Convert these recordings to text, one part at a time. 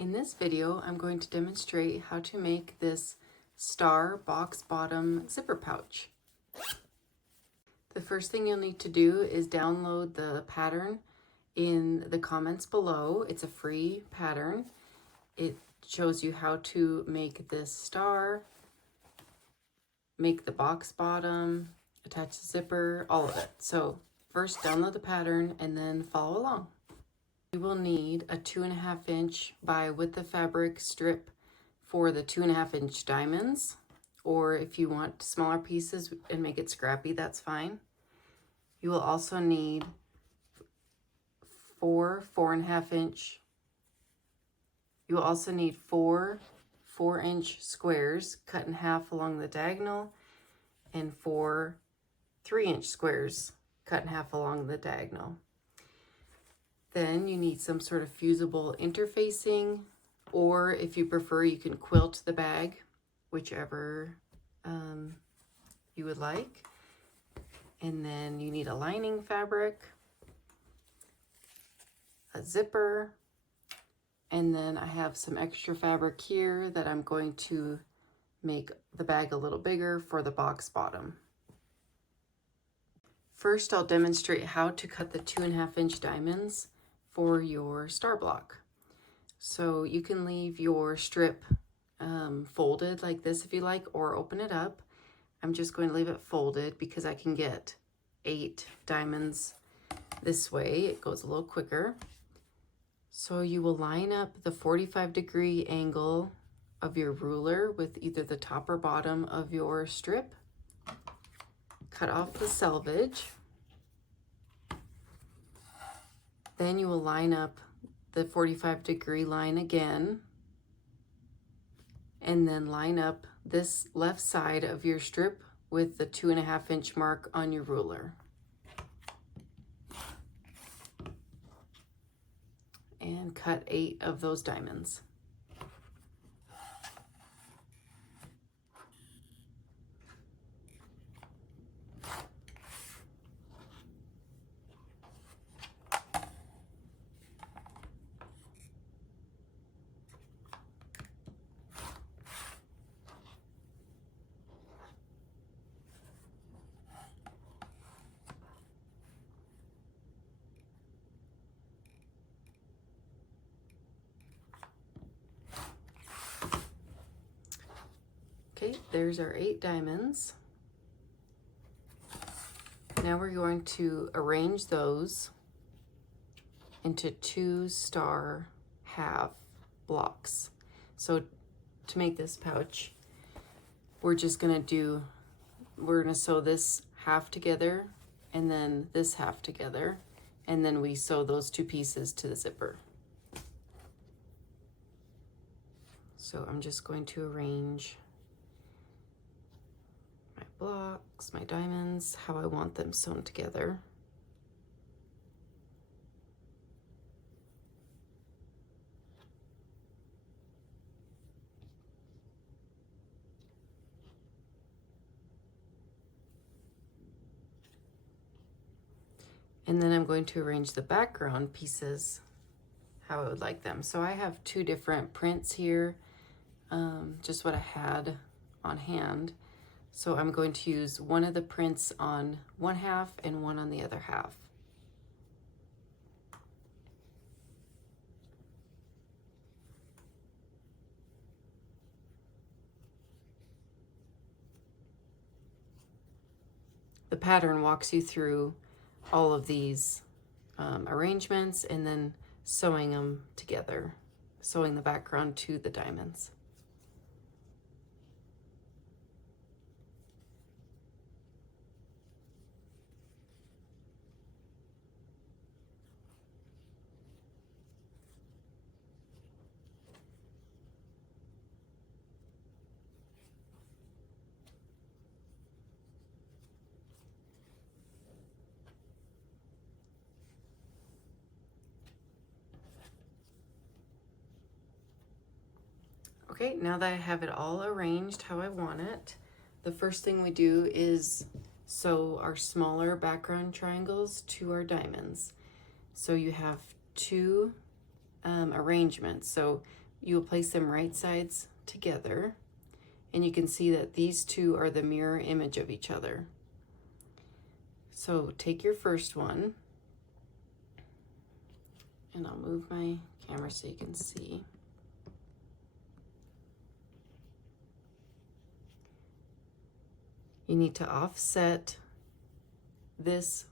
In this video, I'm going to demonstrate how to make this star box bottom zipper pouch. The first thing you'll need to do is download the pattern in the comments below. It's a free pattern. It shows you how to make this star, make the box bottom, attach the zipper, all of it. So first download the pattern and then follow along. You will need a 2.5 inch by width of fabric strip for the 2.5 inch diamonds, or if you want smaller pieces and make it scrappy, that's fine. You will also need 4.5 inch. You will also need 4-inch squares cut in half along the diagonal, and 4 3-inch squares cut in half along the diagonal. Then you need some sort of fusible interfacing, or if you prefer, you can quilt the bag, whichever you would like. And then you need a lining fabric, a zipper, and then I have some extra fabric here that I'm going to make the bag a little bigger for the box bottom. First, I'll demonstrate how to cut the 2.5 inch diamonds for your star block. So you can leave your strip folded like this if you like, or open it up. I'm just going to leave it folded because I can get 8 diamonds this way. It goes a little quicker. So you will line up the 45-degree angle of your ruler with either the top or bottom of your strip. Cut off the selvage. Then you will line up the 45-degree line again, and then line up this left side of your strip with the 2.5 inch mark on your ruler. And cut 8 of those diamonds. Okay, there's our 8 diamonds. Now we're going to arrange those into 2 star half blocks. So to make this pouch, we're gonna sew this half together and then this half together, and then we sew those 2 pieces to the zipper. So I'm just going to arrange blocks, my diamonds, how I want them sewn together. And then I'm going to arrange the background pieces how I would like them. So I have 2 different prints here, just what I had on hand. So I'm going to use one of the prints on one half and one on the other half. The pattern walks you through all of these arrangements and then sewing them together, sewing the background to the diamonds. Okay, now that I have it all arranged how I want it, the first thing we do is sew our smaller background triangles to our diamonds. So you have 2 arrangements. So you will place them right sides together, and you can see that these two are the mirror image of each other. So take your first one, and I'll move my camera so you can see. You need to offset this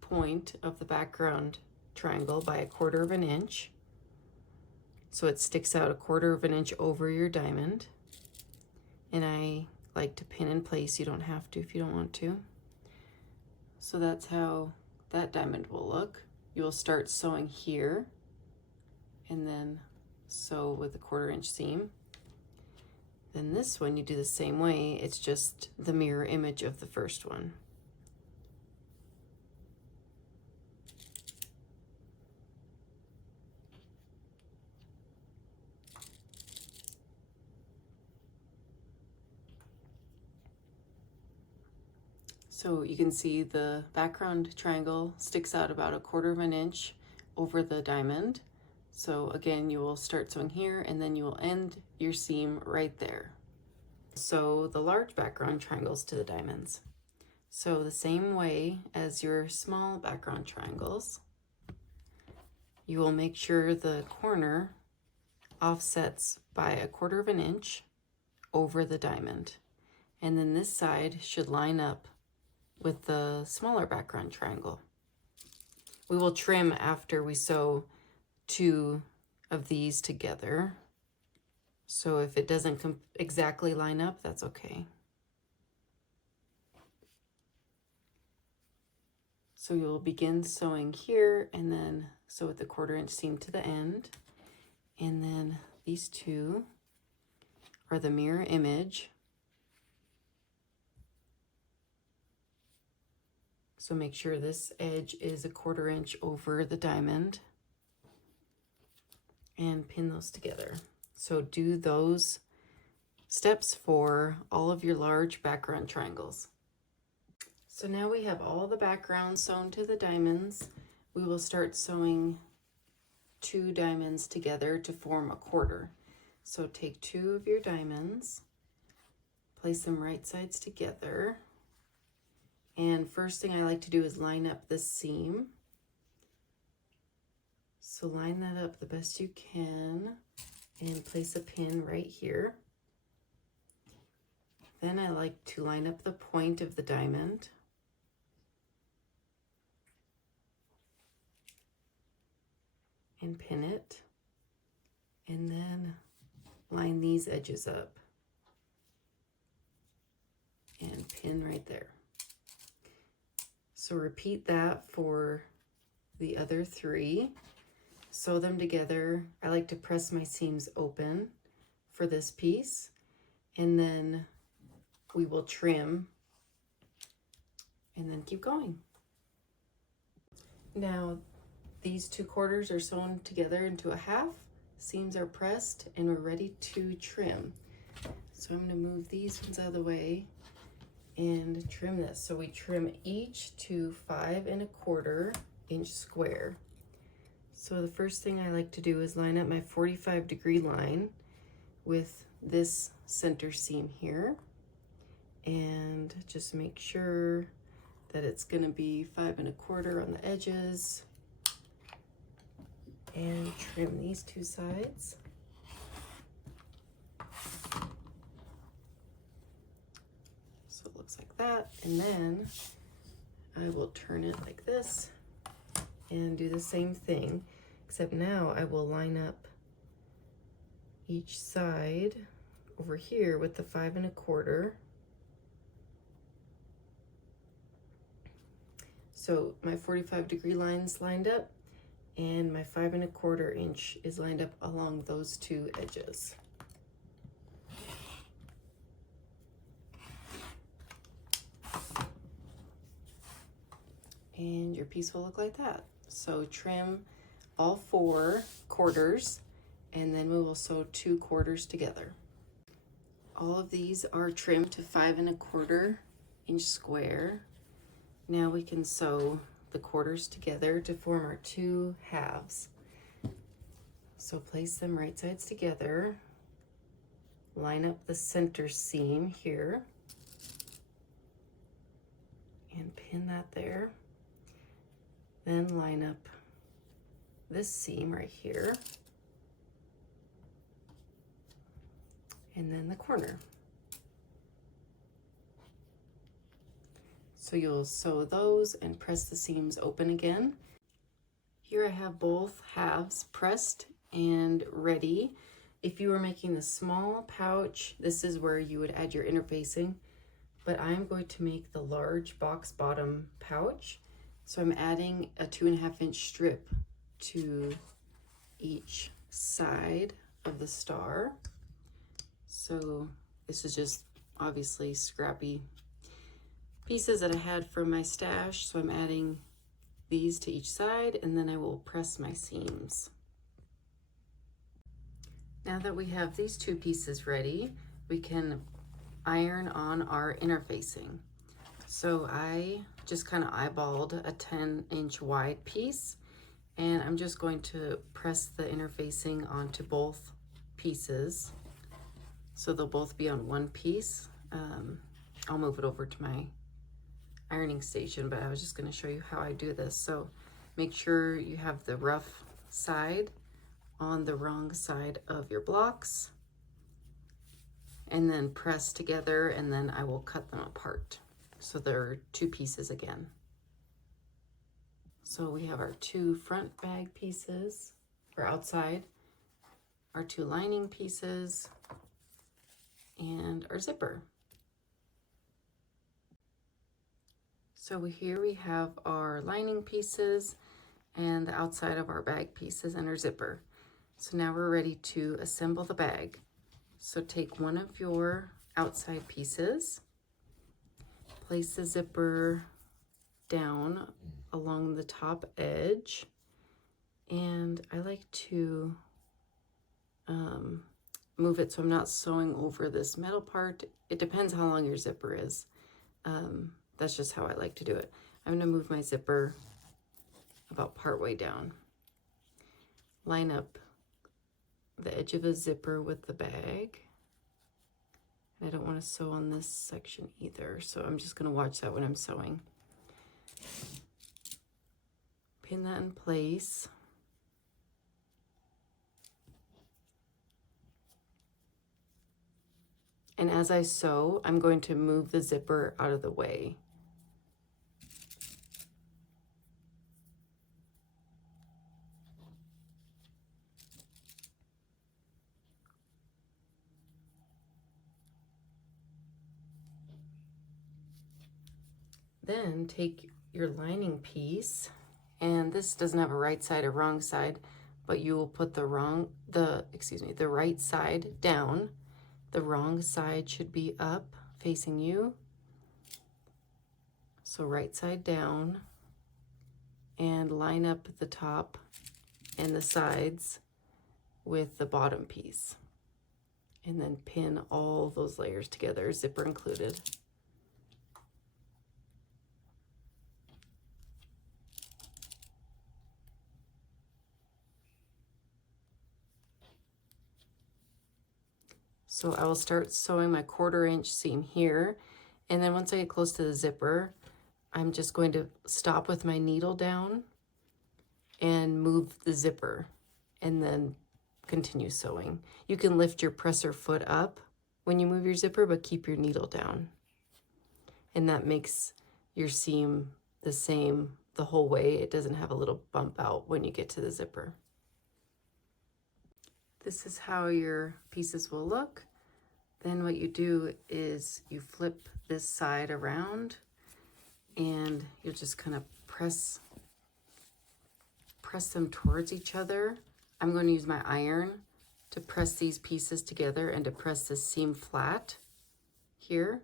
point of the background triangle by 1/4 of an inch, so it sticks out 1/4 of an inch over your diamond. And I like to pin in place. You don't have to if you don't want to. So that's how that diamond will look. You will start sewing here and then sew with a 1/4 inch seam. Then this one you do the same way, it's just the mirror image of the first one. So you can see the background triangle sticks out about 1/4 of an inch over the diamond. So again, you will start sewing here and then you will end your seam right there. Sew the large background triangles to the diamonds. So the same way as your small background triangles, you will make sure the corner offsets by 1/4 of an inch over the diamond. And then this side should line up with the smaller background triangle. We will trim after we sew 2 of these together. So if it doesn't exactly line up, that's okay. So you'll begin sewing here and then sew with the 1/4 inch seam to the end. And then these 2 are the mirror image. So make sure this edge is 1/4 inch over the diamond and pin those together. So do those steps for all of your large background triangles. So now we have all the background sewn to the diamonds. We will start sewing 2 diamonds together to form a 1/4. So take 2 of your diamonds, place them right sides together. And first thing I like to do is line up this seam. So line that up the best you can and place a pin right here. Then I like to line up the point of the diamond. And pin it. And then line these edges up. And pin right there. So repeat that for the other 3. Sew them together. I like to press my seams open for this piece, and then we will trim and then keep going. Now these 2 quarters are sewn together into a half, seams are pressed, and we're ready to trim. So I'm going to move these ones out of the way and trim this. So we trim each to 5 1/4 inch square. So the first thing I like to do is line up my 45-degree line with this center seam here, and just make sure that it's going to be 5 1/4 on the edges, and trim these 2 sides. So it looks like that, and then I will turn it like this and do the same thing, except now I will line up each side over here with the 5 1/4. So my 45-degree line's lined up, and my 5 1/4 inch is lined up along those 2 edges. And your piece will look like that. So trim all 4 quarters, and then we will sew 2 quarters together. All of these are trimmed to 5 1/4 inch square. Now we can sew the quarters together to form our 2 halves. So place them right sides together. Line up the center seam here and pin that there. Then line up this seam right here and then the corner. So you'll sew those and press the seams open again. Here I have both halves pressed and ready. If you were making the small pouch, this is where you would add your interfacing, but I'm going to make the large box bottom pouch. So I'm adding a 2.5 inch strip to each side of the star. So this is just obviously scrappy pieces that I had from my stash. So I'm adding these to each side, and then I will press my seams. Now that we have these two pieces ready, we can iron on our interfacing. So I just kind of eyeballed a 10-inch wide piece, and I'm just going to press the interfacing onto both pieces. So they'll both be on one piece. I'll move it over to my ironing station, but I was just going to show you how I do this. So make sure you have the rough side on the wrong side of your blocks, and then press together, and then I will cut them apart. So there are two pieces again. So we have our two front bag pieces, or outside, our two lining pieces, and our zipper. So here we have our lining pieces and the outside of our bag pieces and our zipper. So now we're ready to assemble the bag. So take one of your outside pieces, place the zipper down along the top edge, and I like to move it so I'm not sewing over this metal part. It depends how long your zipper is. That's just how I like to do it. I'm going to move my zipper about part way down. Line up the edge of the zipper with the bag. And I don't want to sew on this section either, so I'm just going to watch that when I'm sewing. Pin that in place. And as I sew, I'm going to move the zipper out of the way. Then take your lining piece, and this doesn't have a right side or wrong side, but you will put the right side down. The wrong side should be up facing you. So right side down, and line up the top and the sides with the bottom piece. And then pin all those layers together, zipper included. So I will start sewing my 1/4 inch seam here, and then once I get close to the zipper, I'm just going to stop with my needle down and move the zipper, and then continue sewing. You can lift your presser foot up when you move your zipper, but keep your needle down. And that makes your seam the same the whole way. It doesn't have a little bump out when you get to the zipper. This is how your pieces will look. Then what you do is you flip this side around, and you'll just kind of press them towards each other. I'm going to use my iron to press these pieces together and to press the seam flat here.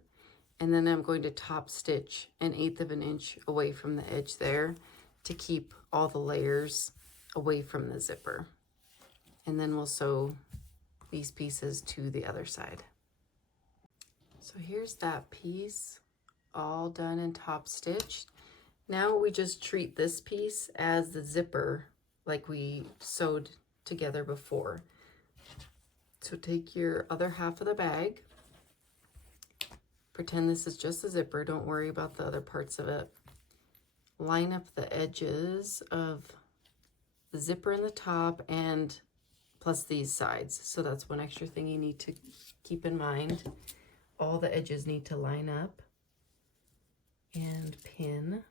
And then I'm going to top stitch 1/8 inch away from the edge there to keep all the layers away from the zipper. And then we'll sew these pieces to the other side. So here's that piece all done and top stitched. Now we just treat this piece as the zipper like we sewed together before. So take your other half of the bag, pretend this is just a zipper, don't worry about the other parts of it. Line up the edges of the zipper in the top and plus these sides. So that's one extra thing you need to keep in mind. All the edges need to line up and pin.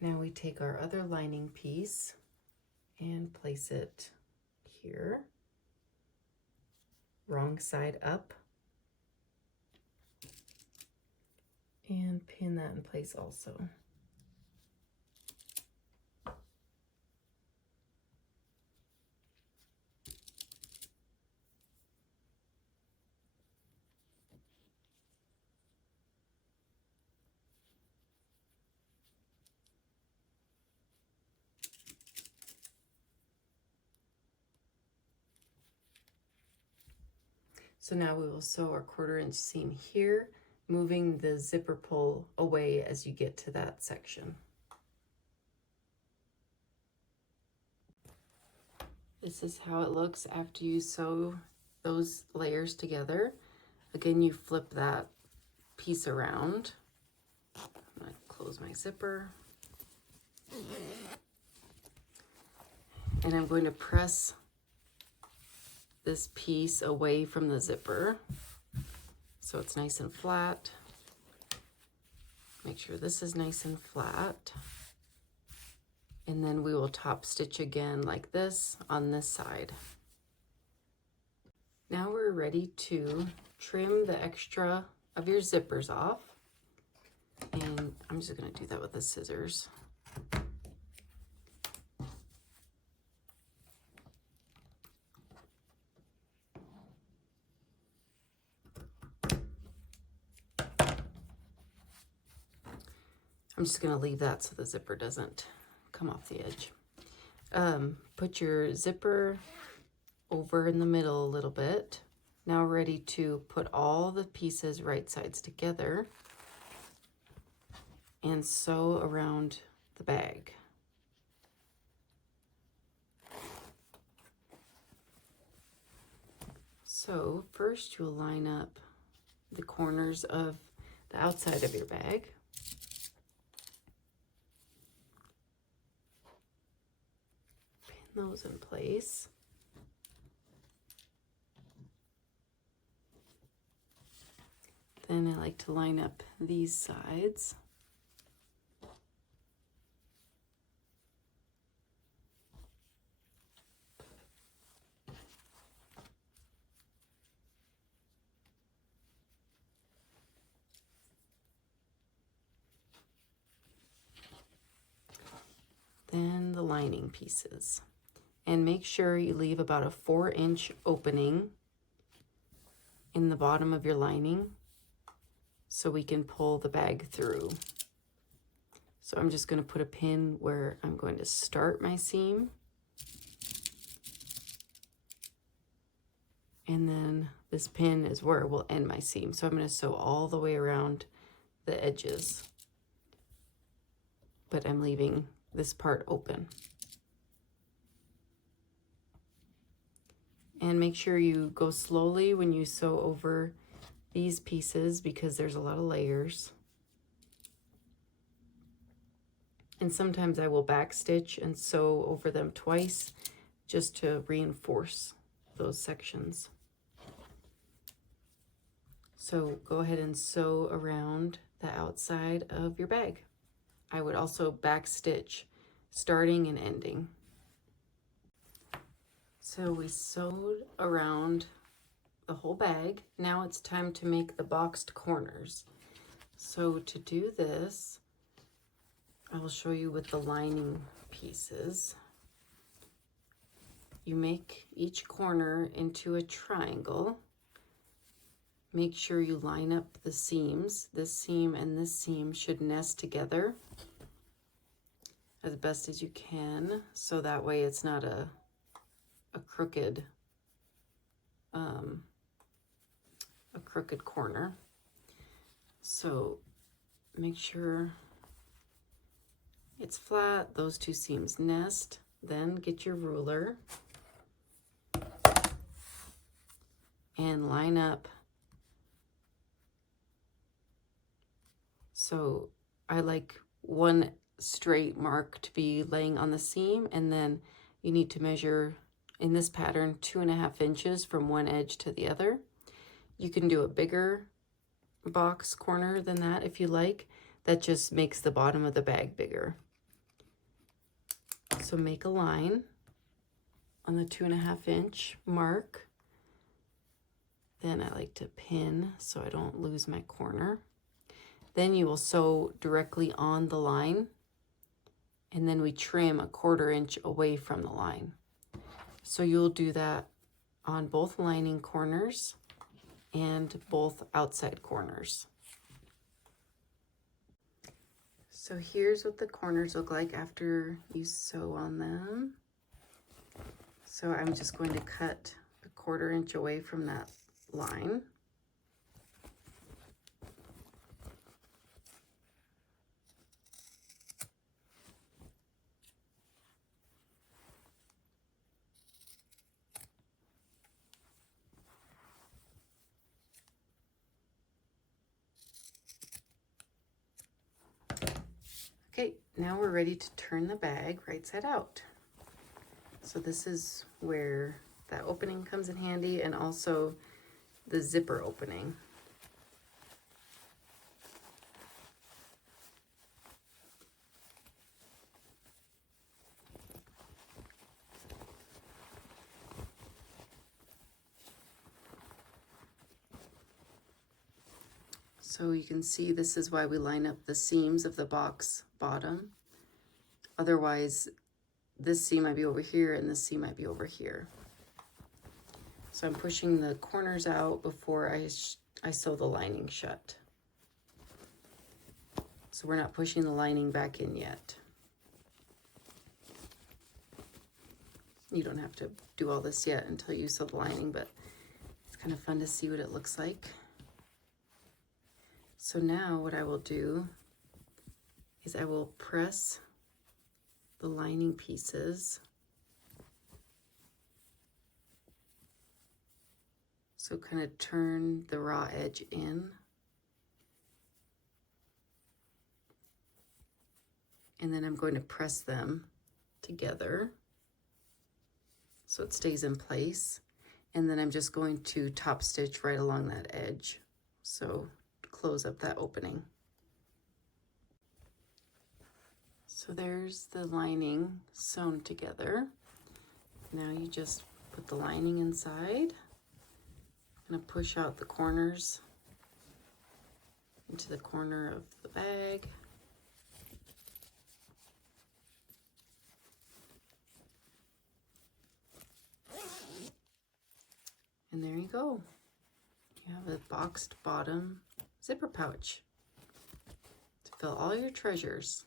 Now we take our other lining piece and place it here, wrong side up, and pin that in place also. So now we will sew our 1/4 inch seam here, moving the zipper pull away as you get to that section. This is how it looks after you sew those layers together. Again, you flip that piece around. I'm going to close my zipper. And I'm going to press this piece away from the zipper so it's nice and flat. Make sure this is nice and flat. And then we will top stitch again like this on this side. Now we're ready to trim the extra of your zippers off. And I'm just going to do that with the scissors. I'm just going to leave that so the zipper doesn't come off the edge. Put your zipper over in the middle a little bit. Now ready to put all the pieces right sides together and sew around the bag. So first you'll line up the corners of the outside of your bag. Those in place. Then I like to line up these sides. Then the lining pieces. And make sure you leave about a 4-inch opening in the bottom of your lining so we can pull the bag through. So I'm just going to put a pin where I'm going to start my seam. And then this pin is where we'll end my seam. So I'm going to sew all the way around the edges, but I'm leaving this part open. And make sure you go slowly when you sew over these pieces because there's a lot of layers. And sometimes I will backstitch and sew over them twice just to reinforce those sections. So go ahead and sew around the outside of your bag. I would also backstitch starting and ending. So we sewed around the whole bag. Now it's time to make the boxed corners. So to do this, I will show you with the lining pieces. You make each corner into a triangle. make sure you line up the seams. This seam and this seam should nest together as best as you can, so that way it's not a crooked corner. So make sure it's flat, those two seams nest. Then get your ruler and line up. So I like one straight mark to be laying on the seam, and then you need to measure in this pattern 2.5 inches from one edge to the other. You can do a bigger box corner than that if you like. That just makes the bottom of the bag bigger. So make a line on the 2.5 inch mark. Then I like to pin so I don't lose my corner. Then you will sew directly on the line, and then we trim 1/4 inch away from the line. So you'll do that on both lining corners and both outside corners. So here's what the corners look like after you sew on them. So I'm just going to cut 1/4 inch away from that line. Okay, now we're ready to turn the bag right side out. So this is where that opening comes in handy, and also the zipper opening. So you can see this is why we line up the seams of the box bottom. Otherwise, this seam might be over here and this seam might be over here. So I'm pushing the corners out before I sew the lining shut. So we're not pushing the lining back in yet. You don't have to do all this yet until you sew the lining, but it's kind of fun to see what it looks like. So now what I will do is I will press the lining pieces. So kind of turn the raw edge in. And then I'm going to press them together so it stays in place. And then I'm just going to top stitch right along that edge. So close up that opening. So there's the lining sewn together. Now you just put the lining inside. I'm going to push out the corners into the corner of the bag. And there you go. You have a boxed bottom zipper pouch to fill all your treasures.